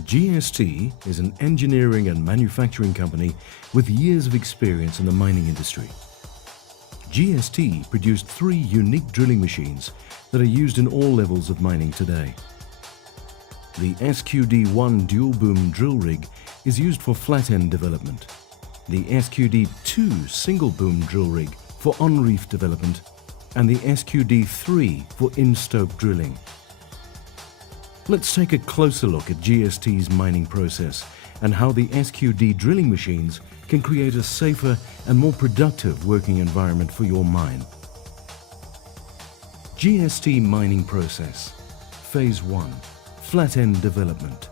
GST is an engineering and manufacturing company with years of experience in the mining industry. GST produced 3 unique drilling machines that are used in all levels of mining today. The SQD1 dual boom drill rig is used for flat end development. The SQD2 single boom drill rig for on-reef development, and the SQD3 for in-stope drilling. Let's take a closer look at GST's mining process and how the SQD drilling machines can create a safer and more productive working environment for your mine. GST mining process. Phase 1. Flat end development.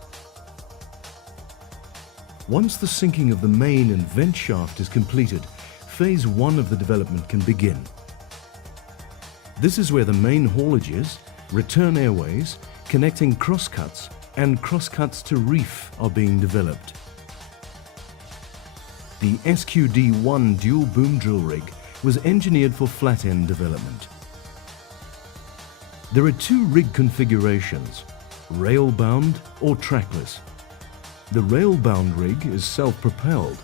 Once the sinking of the main and vent shaft is completed, Phase 1 of the development can begin. This is where the main haulages, return airways, connecting crosscuts and crosscuts to reef are being developed. The SQD1 dual boom drill rig was engineered for flat end development. There are 2 rig configurations, rail-bound or trackless. The rail-bound rig is self-propelled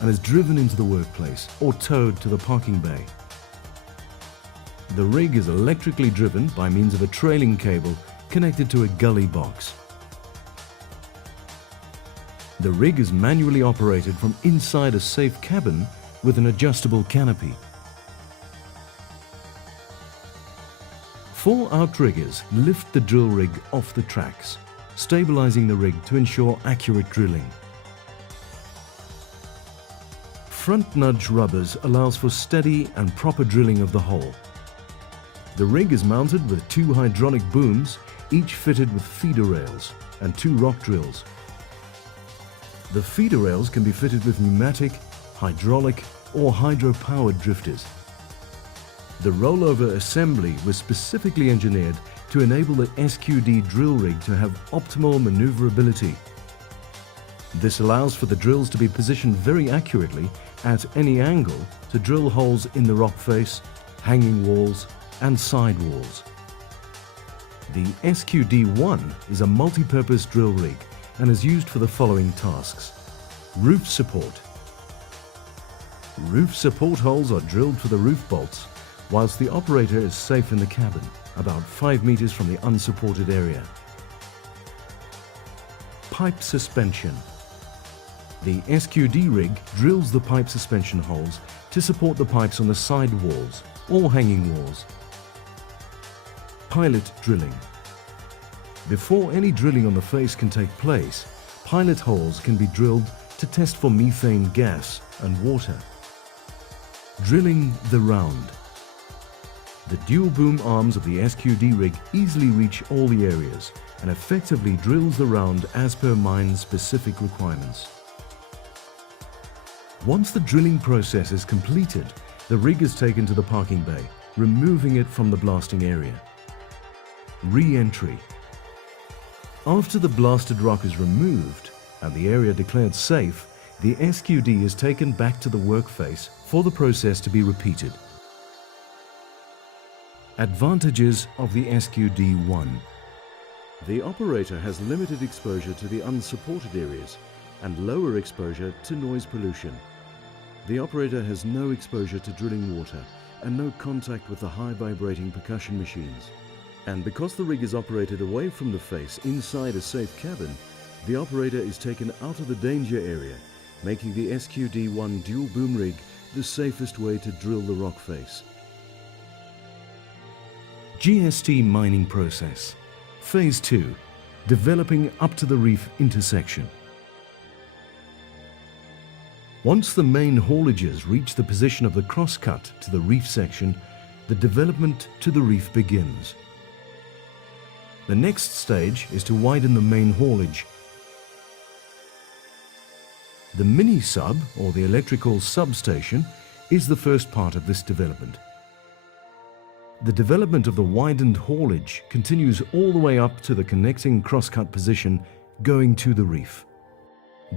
and is driven into the workplace or towed to the parking bay. The rig is electrically driven by means of a trailing cable connected to a gully box. The rig is manually operated from inside a safe cabin with an adjustable canopy. 4 outriggers lift the drill rig off the tracks, stabilizing the rig to ensure accurate drilling. Front nudge rubbers allows for steady and proper drilling of the hole. The rig is mounted with 2 hydraulic booms, each fitted with feeder rails, and 2 rock drills. The feeder rails can be fitted with pneumatic, hydraulic, or hydro-powered drifters. The rollover assembly was specifically engineered to enable the SQD drill rig to have optimal maneuverability. This allows for the drills to be positioned very accurately at any angle to drill holes in the rock face, hanging walls, and side walls. The SQD1 is a multi-purpose drill rig and is used for the following tasks. Roof support. Roof support holes are drilled for the roof bolts whilst the operator is safe in the cabin, about 5 meters from the unsupported area. Pipe suspension. The SQD rig drills the pipe suspension holes to support the pipes on the side walls or hanging walls. Pilot drilling. Before any drilling on the face can take place, pilot holes can be drilled to test for methane gas and water. Drilling the round. The dual boom arms of the SQD rig easily reach all the areas and effectively drills the round as per mine-specific requirements. Once the drilling process is completed, the rig is taken to the parking bay, removing it from the blasting area. Re-entry. After the blasted rock is removed and the area declared safe, the SQD is taken back to the workface for the process to be repeated. Advantages of the SQD1. The operator has limited exposure to the unsupported areas and lower exposure to noise pollution. The operator has no exposure to drilling water and no contact with the high vibrating percussion machines. And because the rig is operated away from the face inside a safe cabin, the operator is taken out of the danger area, making the SQD1 dual boom rig the safest way to drill the rock face. GST mining process. Phase 2. Developing up to the reef intersection. Once the main haulages reach the position of the crosscut to the reef section, the development to the reef begins. The next stage is to widen the main haulage. The mini-sub, or the electrical substation, is the first part of this development. The development of the widened haulage continues all the way up to the connecting crosscut position going to the reef.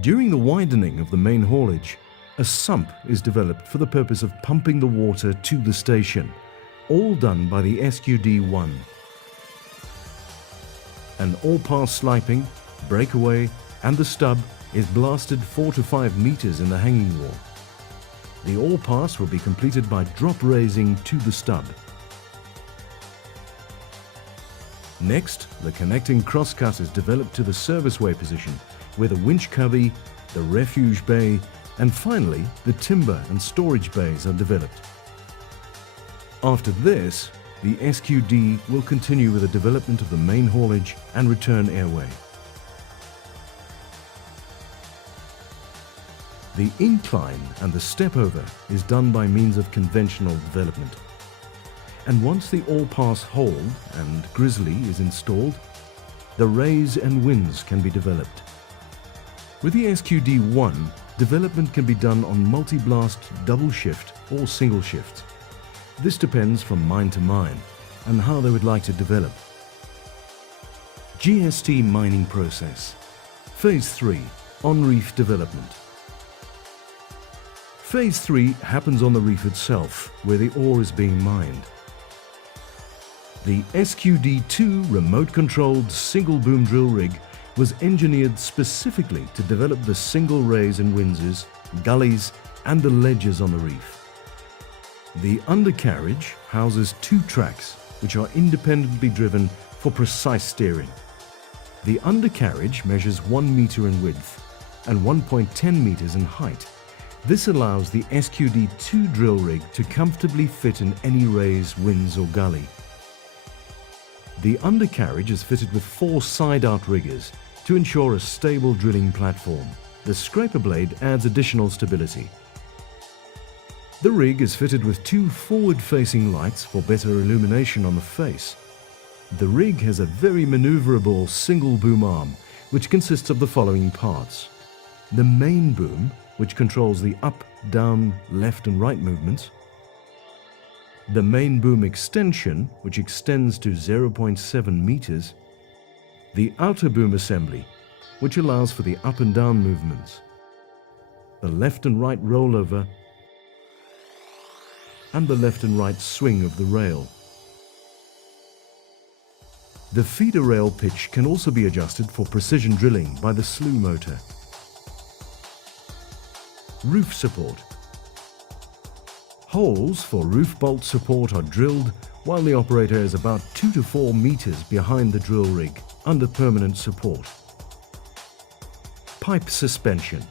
During the widening of the main haulage, a sump is developed for the purpose of pumping the water to the station, all done by the SQD1. An all-pass sliping, breakaway and the stub is blasted 4 to 5 meters in the hanging wall. The ore pass will be completed by drop raising to the stub. Next, the connecting crosscut is developed to the serviceway position, where the winch cubby, the refuge bay, and finally the timber and storage bays are developed. After this, the SQD will continue with the development of the main haulage and return airway. The incline and the step-over is done by means of conventional development. And once the all-pass hold and grizzly is installed, the raise and winds can be developed. With the SQD1, development can be done on multi-blast double shift or single shift. This depends from mine to mine and how they would like to develop. GST mining process. Phase 3, on-reef development. Phase 3 happens on the reef itself, where the ore is being mined. The SQD2 remote-controlled single-boom drill rig was engineered specifically to develop the single raise and winzes, gullies, and the ledges on the reef. The undercarriage houses 2 tracks, which are independently driven for precise steering. The undercarriage measures 1 meter in width and 1.10 meters in height. This allows the SQD2 drill rig to comfortably fit in any raise, winze or gully. The undercarriage is fitted with 4 side outriggers to ensure a stable drilling platform. The scraper blade adds additional stability. The rig is fitted with 2 forward-facing lights for better illumination on the face. The rig has a very maneuverable single boom arm, which consists of the following parts. The main boom, which controls the up, down, left and right movements. The main boom extension, which extends to 0.7 meters. The outer boom assembly, which allows for the up and down movements. The left and right rollover, and the left and right swing of the rail. The feeder rail pitch can also be adjusted for precision drilling by the slew motor. Roof support. Holes for roof bolt support are drilled while the operator is about 2 to 4 meters behind the drill rig under permanent support. Pipe suspension.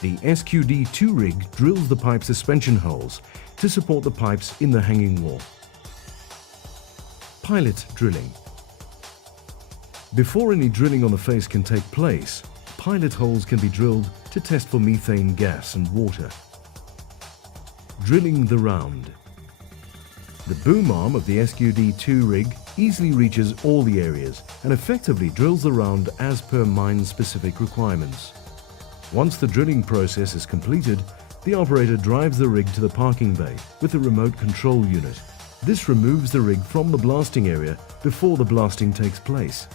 The SQD2 rig drills the pipe suspension holes to support the pipes in the hanging wall. Pilot drilling. Before any drilling on the face can take place, pilot holes can be drilled to test for methane gas and water. Drilling the round. The boom arm of the SQD2 rig easily reaches all the areas and effectively drills the round as per mine-specific requirements. Once the drilling process is completed, the operator drives the rig to the parking bay with a remote control unit. This removes the rig from the blasting area before the blasting takes place.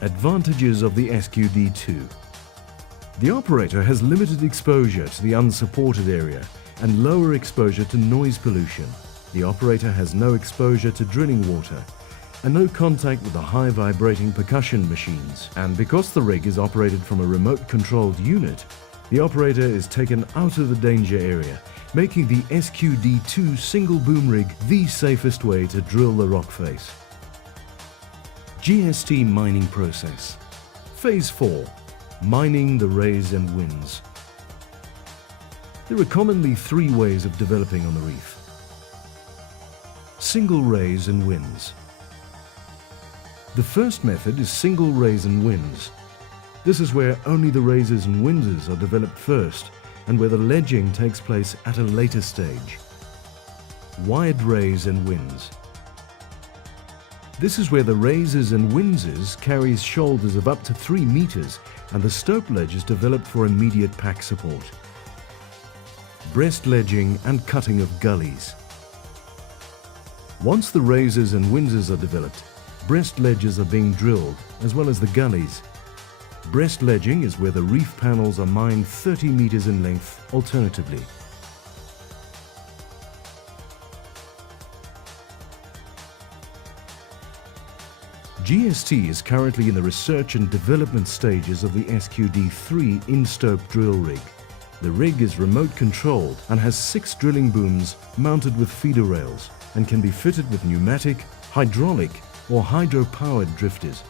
Advantages of the SQD2. The operator has limited exposure to the unsupported area and lower exposure to noise pollution. The operator has no exposure to drilling water and no contact with the high vibrating percussion machines. And because the rig is operated from a remote controlled unit, the operator is taken out of the danger area, making the SQD2 single boom rig the safest way to drill the rock face. GST mining process. Phase 4. Mining the raise and winze. There are commonly 3 ways of developing on the reef. Single raise and winze. The first method is single raise and winze. This is where only the raises and winzes are developed first and where the ledging takes place at a later stage. Wide raise and winze. This is where the raises and winzes carries shoulders of up to 3 meters and the stope ledge is developed for immediate pack support. Breast ledging and cutting of gullies. Once the raises and winzes are developed, breast ledges are being drilled as well as the gullies. Breast ledging is where the reef panels are mined 30 meters in length alternatively. GST is currently in the research and development stages of the SQD3 in-stope drill rig. The rig is remote controlled and has 6 drilling booms mounted with feeder rails and can be fitted with pneumatic, hydraulic or hydro-powered drifters.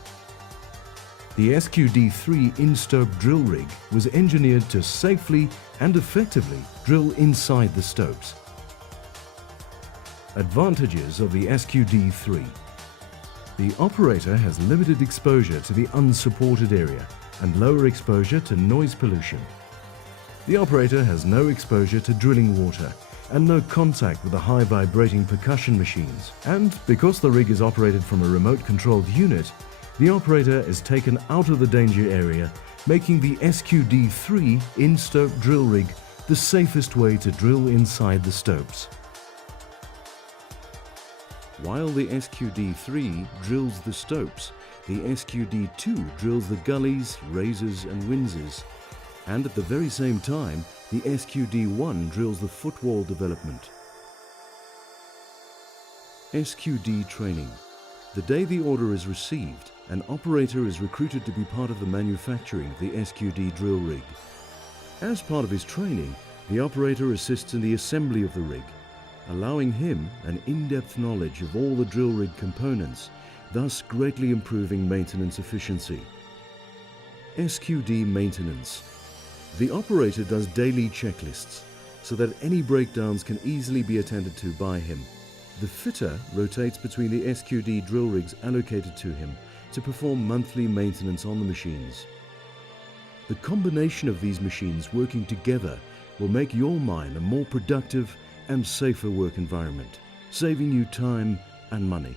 The SQD3 in-stope drill rig was engineered to safely and effectively drill inside the stopes. Advantages of the SQD3. The operator has limited exposure to the unsupported area and lower exposure to noise pollution. The operator has no exposure to drilling water and no contact with the high vibrating percussion machines. And because the rig is operated from a remote controlled unit, the operator is taken out of the danger area, making the SQD3 in-stope drill rig the safest way to drill inside the stopes. While the SQD3 drills the stopes, the SQD2 drills the gullies, raises and winzes. And at the very same time, the SQD1 drills the footwall development. SQD training. The day the order is received, an operator is recruited to be part of the manufacturing of the SQD drill rig. As part of his training, the operator assists in the assembly of the rig, allowing him an in-depth knowledge of all the drill rig components, thus greatly improving maintenance efficiency. SQD maintenance. The operator does daily checklists so that any breakdowns can easily be attended to by him. The fitter rotates between the SQD drill rigs allocated to him to perform monthly maintenance on the machines. The combination of these machines working together will make your mine a more productive and safer work environment, saving you time and money.